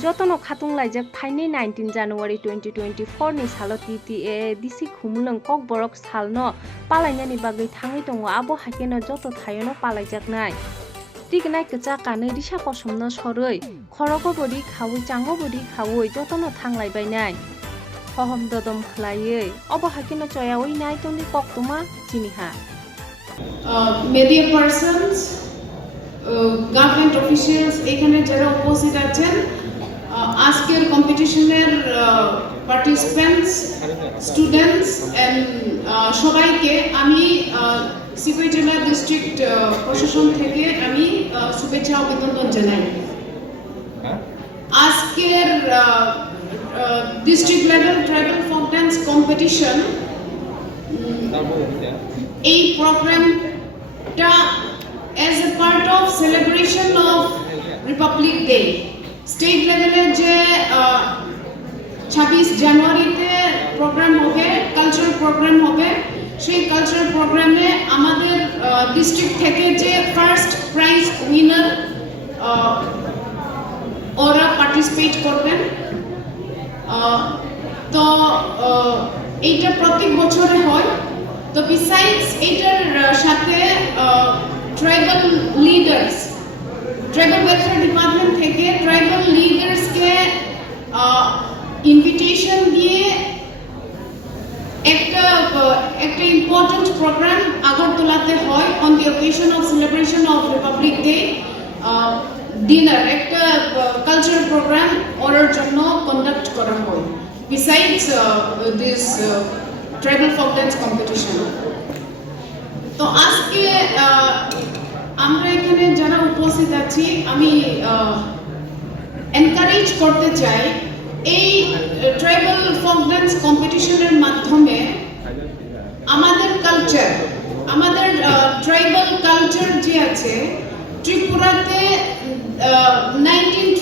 jotono Khatung laijak phaini 19 January 2024 ni salo TTAADC Khumulwngo Kokborok Sal no Palai nani Bagwi thangui tongo abo haikeno joto thayono palaijaknai. Tignai kecha kanui risa kosomno soroi khorogo bodi khawi chango bodi khawi jotono thanglaibainai. Hohom dodom khlaiui abo haikeno choyawi nai toni koktoma chiniha. Media persons, government officials এখানে যারা উপস্থিত আছেন আজকের কম্পিটিশনের participants students and সবাইকে আমি সিলেট জেলা district প্রশাসন থেকে আমি শুভেচ্ছা অভিনন্দন জানাই। আজকের district level tribal folk dance competition এই প্রোগ্রামটা as a part of celebration of Republic Day state লেভেলে যে 26 জানুয়ারিতে প্রোগ্রাম হবে কালচারাল প্রোগ্রাম হবে সেই কালচারাল প্রোগ্রামে আমাদের ডিস্ট্রিক্ট থেকে যে ফার্স্ট প্রাইজ উইনার ওরা পার্টিসিপেট করবেন। তো এইটা প্রত্যেক বছরে হয়। তো বিসাইডস এটার সাথে tribal leaders tribal welfare department থেকে ট্রাইবাল লিডার্সকে ইনভিটেশন দিয়ে একটা ইম্পর্টেন্ট প্রোগ্রাম আগরতলাতে হয় on the occasion of celebration of Republic day dinner একটা কালচারাল প্রোগ্রাম ওর জন্য কন্ডাক্ট করা হয় besides this tribal folk dance competition. তো আজকে আমরা এখানে যারা উপস্থিত আছি আমি এনকারেজ করতে চাই এই ট্রাইবাল ফোক ডান্স কম্পিটিশনের মাধ্যমে আমাদের কালচার আমাদের ট্রাইবাল কালচার যে আছে ত্রিপুরাতে 19